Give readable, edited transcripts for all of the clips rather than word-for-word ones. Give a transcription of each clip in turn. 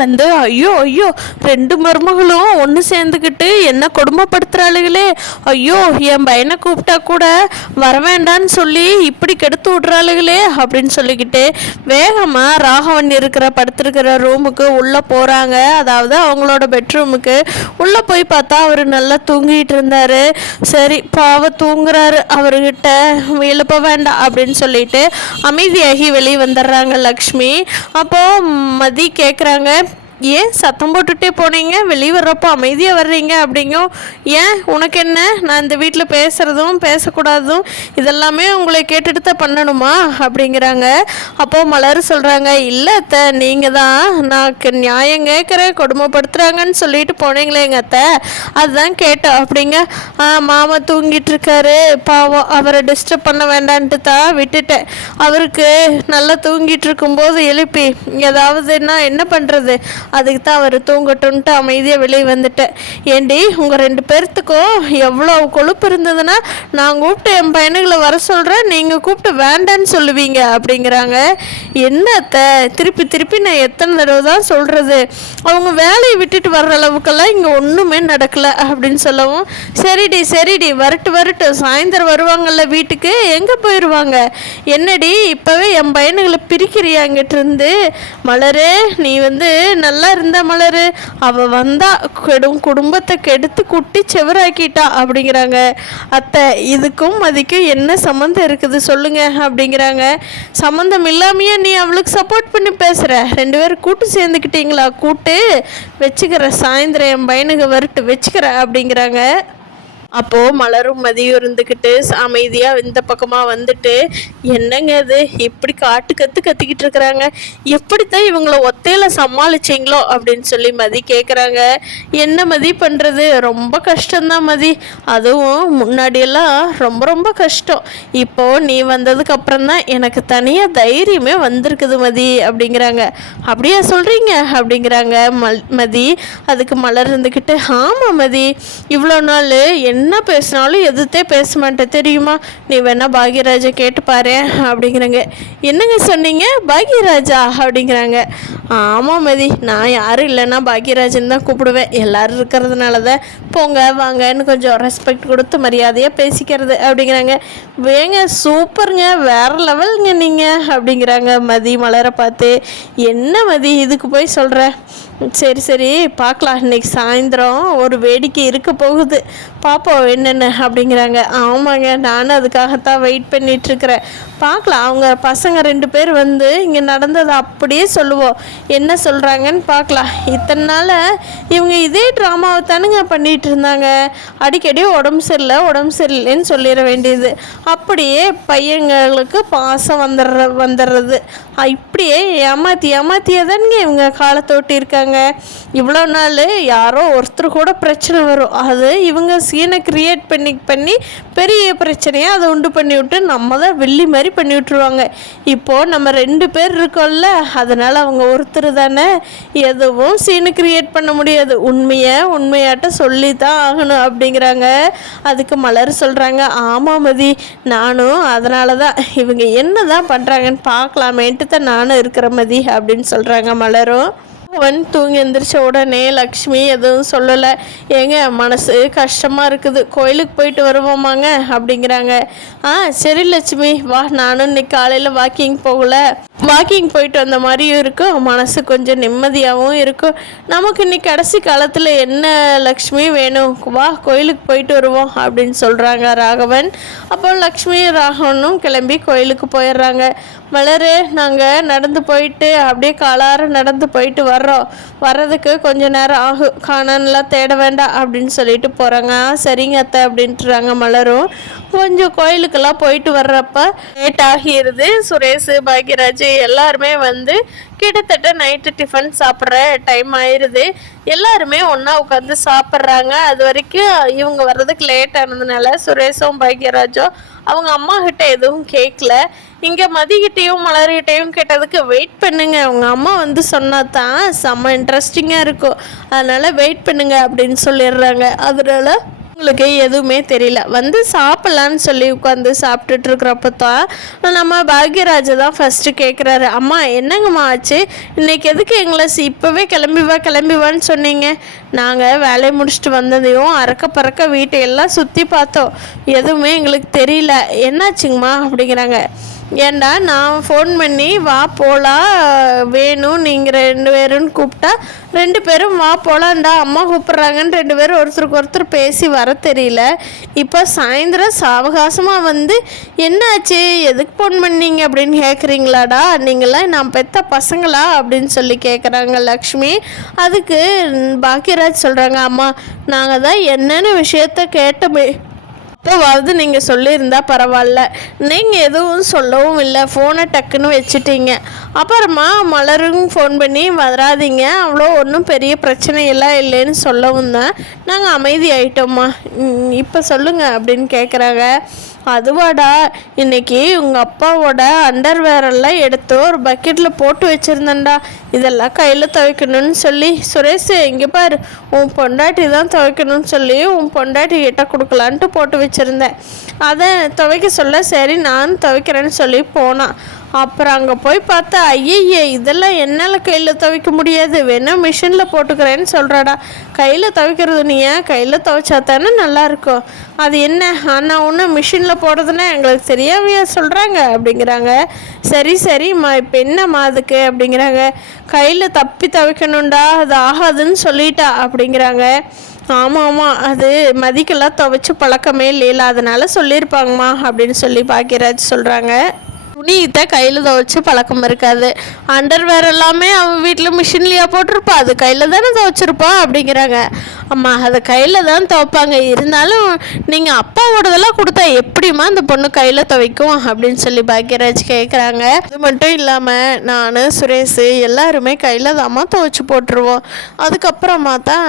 வந்து ஐயோ ஐயோ 2 மருமகளும் ஒன்று சேர்ந்துக்கிட்டு என்ன கொடுமைப்படுத்துகிறாளுகளே, ஐயோ என் பையனை கூப்பிட்டா கூட வர வேண்டான்னு சொல்லி இப்படி கெடுத்து விட்றாளுகளே அப்படின்னு சொல்லிக்கிட்டு வேகமாக ராகவன் படுத்திருக்கிற ரூமுக்கு உள்ளே போகிறாங்க. அதாவது அவங்களோட பெட்ரூமுக்கு உள்ளே போய் பார்த்தா அவர் நல்லா தூங்கிட்டு இருந்தார். சரி பாவம் தூங்குறாரு, அவர்கிட்ட எழுப்ப வேண்டாம் அப்படின்னு சொல்லிட்டு அமைதியாகி வெளியே வந்துடுறாங்க லக்ஷ்மி. அப்போது மதி கேட்குறாங்க, ஏன் சத்தம் போட்டுகிட்டே போனீங்க, வெளியே வர்றப்போ அமைதியாக வர்றீங்க அப்படிங்கும். ஏன் உனக்கு என்ன, நான் இந்த வீட்டில் பேசுகிறதும் பேசக்கூடாதும் இதெல்லாமே உங்களை கேட்டுட்டு தான் பண்ணணுமா அப்படிங்கிறாங்க. அப்போது மலர் சொல்கிறாங்க, இல்லை அத்தை நீங்கள் தான் நான் நியாயம் கேட்குறேன், கொடுமைப்படுத்துகிறாங்கன்னு சொல்லிட்டு போனீங்களே எங்கள் அத்தை, அதுதான் கேட்டோம் அப்படிங்க. மாமா தூங்கிட்டு இருக்காரு பாவம், அவரை டிஸ்டர்ப் பண்ண வேண்டான்ட்டு தான் விட்டுட்டேன். அவருக்கு நல்லா தூங்கிட்டு இருக்கும்போது எழுப்பி ஏதாவதுன்னா என்ன பண்ணுறது, அதுக்கு தான் அவர் தூங்கட்டும்ன்ட்டு அமைதியாக வெளியே வந்துட்டேன். ஏண்டி உங்கள் 2 பேர்த்துக்கும் எவ்வளோ கொழுப்பு இருந்ததுன்னா நான் கூப்பிட்டு என் பையனுகளை வர சொல்கிறேன், நீங்கள் கூப்பிட்டு வேண்டான்னு சொல்லுவீங்க அப்படிங்கிறாங்க. என்னத்தை திருப்பி திருப்பி நான் எத்தனை தடவை தான் சொல்கிறது, அவங்க வேலையை விட்டுட்டு வர்ற அளவுக்கெல்லாம் இங்கே ஒன்றுமே நடக்கலை அப்படின்னு சொல்லவும், சரிடி வரட்டு சாயந்தரம் வருவாங்கள்ல வீட்டுக்கு, எங்கே போயிடுவாங்க, என்னடி இப்போவே என் பையனுகளை பிரிக்கிறியா அங்கிட்டு இருந்து. மலரே நீ வந்து நல்லா இருந்த மலரு, அவள் வந்தா குடும்பத்தை கெடுத்து குட்டி செவராக்கிட்டா அப்படிங்கிறாங்க. அத்தை இதுக்கும் அதுக்கும் என்ன சம்மந்தம் இருக்குது சொல்லுங்க அப்படிங்கிறாங்க. சம்மந்தம் இல்லாமையே நீ அவளுக்கு சப்போர்ட் பண்ணி பேசுகிற, 2 பேரும் கூட்டு சேர்ந்துக்கிட்டீங்களா, கூட்டு வச்சுக்கிற, சாயந்தரம் என் பையனுக்கு வரட்டு வச்சுக்கிற அப்படிங்கிறாங்க. அப்போது மலரும் மதியம் இருந்துக்கிட்டு அமைதியாக இந்த பக்கமாக வந்துட்டு, என்னங்க அது இப்படி கத்திக்கிட்டு இருக்கிறாங்க, எப்படித்தான் இவங்கள ஒத்தையில் சமாளிச்சிங்களோ அப்படின்னு சொல்லி மதி கேட்குறாங்க. என்ன மதி பண்ணுறது, ரொம்ப கஷ்டம்தான் மதி, அதுவும் முன்னாடியெல்லாம் ரொம்ப ரொம்ப கஷ்டம், இப்போது நீ வந்ததுக்கப்புறம் தான் எனக்கு தனியாக தைரியமே வந்திருக்குது மதி அப்படிங்கிறாங்க. அப்படியா சொல்கிறீங்க அப்படிங்கிறாங்க மதி. அதுக்கு மலர் இருந்துக்கிட்டு, ஆமாம் மதி, இவ்வளோ நாள் என்ன பேசினாலும் எதுத்தே பேச மாட்டேன் தெரியுமா, நீ வேணா பாக்யராஜை கேட்டு பாரு அப்படிங்கிறாங்க. என்னங்க சொன்னீங்க பாக்யராஜா அப்படிங்கிறாங்க. ஆமாம் மதி, நான் யாரும் இல்லைன்னா பாக்யராஜன் தான் கூப்பிடுவேன், எல்லோரும் இருக்கிறதுனால தான் போங்க வாங்கன்னு கொஞ்சம் ரெஸ்பெக்ட் கொடுத்து மரியாதையாக பேசிக்கிறது அப்படிங்கிறாங்க. வேங்க சூப்பருங்க, வேறு லெவலுங்க நீங்கள் அப்படிங்கிறாங்க மதி மலரை பார்த்து. என்ன மதி இதுக்கு போய் சொல்கிற, சரி பார்க்கலாம், இன்னைக்கு சாயந்தரம் ஒரு வேடிக்கை இருக்க போகுது பார்ப்போம் என்னென்ன அப்படிங்கிறாங்க. ஆமாங்க நானும் அதுக்காகத்தான் வெயிட் பண்ணிகிட்ருக்கிறேன், பார்க்கலாம், அவங்க பசங்க 2 பேர் வந்து இங்கே நடந்ததை அப்படியே சொல்லுவோம், என்ன சொல்கிறாங்கன்னு பார்க்கலாம். இத்தனை நாள் இவங்க இதே ட்ராமாவை தானுங்க பண்ணிகிட்டு இருந்தாங்க, அடிக்கடி உடம்பு சரியில்லைன்னு சொல்லிட வேண்டியது, அப்படியே பையங்களுக்கு பாசம் வந்துடுறது, இப்படியே ஏமாத்தியே தானுங்க இவங்க காலத்தோட்டி இருக்காங்க. இவ்வளோ நாள் யாரோ ஒருத்தர் கூட பிரச்சனை வரும், அது இவங்க சீனை கிரியேட் பண்ணி பெரிய பிரச்சனையாக அதை உண்டு பண்ணி விட்டு நம்ம தான் வெள்ளி மாதிரி பண்ணி விட்டுருவாங்க. இப்போது நம்ம 2 பேர் இருக்கோம்ல, அதனால் அவங்க ஒருத்தர் தானே, எதுவும் சீனு கிரியேட் பண்ண முடியாது, உண்மையாட்ட சொல்லி தான் ஆகணும் அப்படிங்கிறாங்க. அதுக்கு மலர் சொல்கிறாங்க, ஆமாம் மதி, நானும் அதனால தான் இவங்க என்ன தான் பண்ணுறாங்கன்னு பார்க்கலாமேன்ட்டு தான் நானும் இருக்கிற மதி அப்படின்னு சொல்கிறாங்க மலரும். தூங்கி எந்திரிச்ச உடனே லக்ஷ்மி எதுவும் சொல்லலை. ஏங்க மனசு கஷ்டமாக இருக்குது, கோயிலுக்கு போயிட்டு வருவோமாங்க அப்படிங்கிறாங்க. சரி லட்சுமி வா, நானும் இன்னைக்கு காலையில் வாக்கிங் போயிட்டு வந்த மாதிரியும் இருக்கும், மனசு கொஞ்சம் நிம்மதியாகவும் இருக்கும். நமக்கு இன்னைக்கு கடைசி காலத்தில் என்ன லக்ஷ்மி வேணும், வா கோயிலுக்கு போயிட்டு வருவோம் அப்படின்னு சொல்கிறாங்க ராகவன். அப்போ லக்ஷ்மி ராகவனும் கிளம்பி கோயிலுக்கு போயிடுறாங்க. மலரு நாங்கள் நடந்து போயிட்டு அப்படியே காலார நடந்து போயிட்டு வர்றதுக்கு கொஞ்சம் நேரம் ஆகும், காணான்லாம் தேட வேண்டாம் அப்படின்னு சொல்லிட்டு போகிறாங்க. சரிங்க அத்தை அப்படின்ட்டுறாங்க மலரும். கொஞ்சம் கோயிலுக்கெல்லாம் போயிட்டு வர்றப்ப லேட் ஆகிடுது. சுரேஷ் பாக்யராஜ் எல்லாருமே வந்து கிட்டத்தட்ட நைட்டு டிஃபன் சாப்பிட்ற டைம் ஆயிடுது. எல்லாருமே ஒன்றா உட்காந்து சாப்பிட்றாங்க. அது வரைக்கும் இவங்க வர்றதுக்கு லேட் ஆனதுனால சுரேஷும் பாக்யராஜும் அவங்க அம்மா கிட்ட எதுவும் கேட்கல. இங்கே மதிக்கிட்டையும் மலர்கிட்டையும் கேட்டதுக்கு வெயிட் பண்ணுங்க, அவங்க அம்மா வந்து சொன்னா தான் செம்ம இன்ட்ரெஸ்டிங்காக இருக்கும், அதனால் வெயிட் பண்ணுங்க அப்படின்னு சொல்லிடுறாங்க. அதனால உங்களுக்கு எதுவுமே தெரியல. வந்து சாப்பிட்லான்னு சொல்லி உட்காந்து சாப்பிட்டுட்டு இருக்கிறப்ப தான் நம்ம பாக்யராஜை தான் ஃபஸ்ட்டு கேட்குறாரு. அம்மா என்னங்கம்மா ஆச்சு, இன்றைக்கி எதுக்கு எங்களை இப்போவே கிளம்பிவான்னு சொன்னீங்க? நாங்கள் வேலையை முடிச்சுட்டு வந்ததையும் அறக்க பறக்க வீட்டையெல்லாம் சுற்றி பார்த்தோம், எதுவுமே எங்களுக்கு தெரியல, என்னாச்சுங்கம்மா அப்படிங்கிறாங்க. ஏண்டா நான் ஃபோன் பண்ணி வா போகலாம் வேணும் நீங்கள் 2 பேருன்னு கூப்பிட்டா 2 பேரும் வா போகலான்டா அம்மா கூப்பிட்றாங்கன்னு 2 பேரும் ஒருத்தருக்கு ஒருத்தர் பேசி வர தெரியல. இப்போ சாயந்தரம் சாவகாசமாக வந்து என்னாச்சு எதுக்கு ஃபோன் பண்ணீங்க அப்படின்னு கேட்குறீங்களாடா, நீங்களாம் நான் பெத்த பசங்களா அப்படின்னு சொல்லி கேட்குறாங்க லக்ஷ்மி. அதுக்கு பாக்யராஜ் சொல்கிறாங்க, அம்மா நாங்கள் தான் என்னென்ன விஷயத்த கேட்டோமே, அப்போவாவது நீங்கள் சொல்லியிருந்தா பரவாயில்ல, நீங்கள் எதுவும் சொல்லவும் இல்லை, ஃபோனை டக்குன்னு வச்சுட்டீங்க. அப்புறமா மலரும் ஃபோன் பண்ணி வராதிங்க, அவ்வளோ ஒன்றும் பெரிய பிரச்சனையெல்லாம் இல்லைன்னு சொல்லவும் தான் நாங்கள் அமைதி ஆகிட்டோம்மா, இப்போ சொல்லுங்கள் அப்படின்னு கேட்குறாங்க. அதுவாடா, இன்றைக்கி உங்கள் அப்பாவோட அண்டர்வேரெல்லாம் எடுத்து ஒரு பக்கெட்டில் போட்டு வச்சுருந்தேன்டா, இதெல்லாம் கையில் துவைக்கணும்னு சொல்லி. சுரேஷ் இங்கே பாரு, உன் பொண்டாட்டி தான் துவைக்கணும்னு சொல்லி உன் பொண்டாட்டி கிட்ட கொடுக்கலான்ட்டு போட்டு வச்சுருந்தேன். அதை துவைக்க சொல்ல சரி நான் துவைக்கிறேன்னு சொல்லி போனான். அப்புறம் அங்கே போய் பார்த்தா ஐயே இதெல்லாம் என்னால் கையில் துவைக்க முடியாது, வேணா மிஷினில் போட்டுக்கிறேன்னு சொல்கிறாடா. கையில் துவைக்கிறது நீ ஏன் கையில் துவைச்சா தானே நல்லாயிருக்கும், அது என்ன ஆனால் ஒன்று மிஷினில் போடுறதுன்னா எங்களுக்கு தெரியாமையா சொல்கிறாங்க அப்படிங்கிறாங்க. சரிம்மா இப்போ என்னம்மா அதுக்கு அப்படிங்கிறாங்க. கையில் தப்பி துவைக்கணுண்டா, அது ஆகாதுன்னு சொல்லிட்டா அப்படிங்கிறாங்க. ஆமாம் அது மதிக்கெல்லாம் துவைச்சி பழக்கமே இல்லையில, அதனால் சொல்லியிருப்பாங்கம்மா அப்படின்னு சொல்லி பாக்யராஜ் சொல்கிறாங்க. துணிகிட்ட கையில் துவைச்சி பழக்கம் இருக்காது, அண்டர்வேர் எல்லாமே அவன் வீட்டில் மிஷின்லையா போட்டிருப்பா, அது கையில் தானே துவைச்சிருப்பா அப்படிங்கிறாங்க. அம்மா அதை கையில் தான் துவைப்பாங்க, இருந்தாலும் நீங்கள் அப்பாவோடதெல்லாம் கொடுத்தா எப்படிம்மா அந்த பொண்ணு கையில் துவைக்கும் அப்படின்னு சொல்லி பாக்யராஜ் கேட்குறாங்க. அது மட்டும் இல்லாமல் நான் சுரேஷ் எல்லாருமே கையில் தாம்மா துவைச்சி போட்டுருவோம், அதுக்கப்புறமா தான்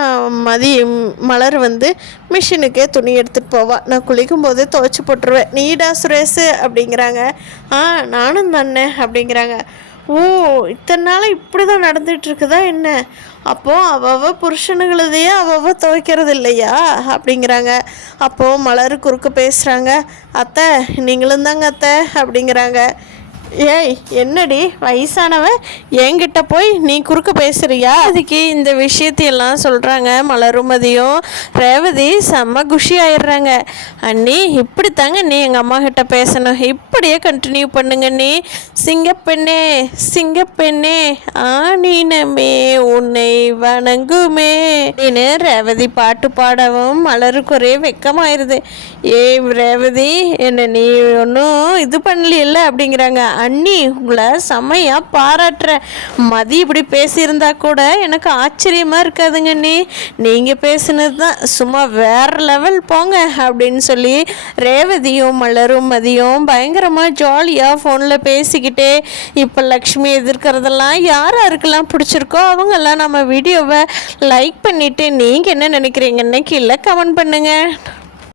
மலர் வந்து மிஷினுக்கே துணி எடுத்துகிட்டு போவாள், நான் குளிக்கும் போதே துவைச்சி போட்டுருவேன், நீடா சுரேஷ் அப்படிங்கிறாங்க. நானும் தானே அப்படிங்கிறாங்க. ஓ இத்தனை நாள் இப்படி தான் நடந்துகிட்ருக்குதா என்ன, அப்போது அவ புருஷனுங்களதையே அவ துவைக்கிறது இல்லையா அப்படிங்கிறாங்க. அப்போது மலர் குறுக்க பேசுகிறாங்க. அத்தை நீங்களும் தாங்க அத்தை அப்படிங்கிறாங்க. ஏய் என்னடி வயசானவன் என்கிட்ட போய் நீ குறுக்க பேசுறியா? அதுக்கு இந்த விஷயத்தையெல்லாம் சொல்கிறாங்க மலருமதியும் ரேவதி செம்ம குஷி ஆயிடுறாங்க. அண்ணி இப்படி தாங்க நீ எங்கள் அம்மா கிட்ட பேசணும், இப்படியே கண்டினியூ பண்ணுங்க நீ, சிங்கப்பெண்ணே ஆனீனமே உன்னை வணங்குமே நீனு ரேவதி பாட்டு பாடவும் மலருக்கு ஒரே வெக்கமாயிருது. ரேவதி என்ன நீ ஒன்றும் இது பண்ணல அப்படிங்கிறாங்க. அண்ணி உங்களை செம்மையாக பாராட்டுறேன், மதி இப்படி பேசியிருந்தா கூட எனக்கு ஆச்சரியமாக இருக்காதுங்க அண்ணி, நீங்கள் பேசுனது தான் சும்மா வேறு லெவல் போங்க அப்படின்னு சொல்லி ரேவதியும் மலரும் மதியும் பயங்கரமாக ஜாலியாக ஃபோனில் பேசிக்கிட்டே இப்போ லக்ஷ்மி எதிர்க்கிறதெல்லாம் யாருக்கெல்லாம் பிடிச்சிருக்கோ அவங்கெல்லாம் நம்ம வீடியோவை லைக் பண்ணிவிட்டு நீங்கள் என்ன நினைக்கிறீங்கன்னு கீழே கமெண்ட் பண்ணுங்கள்.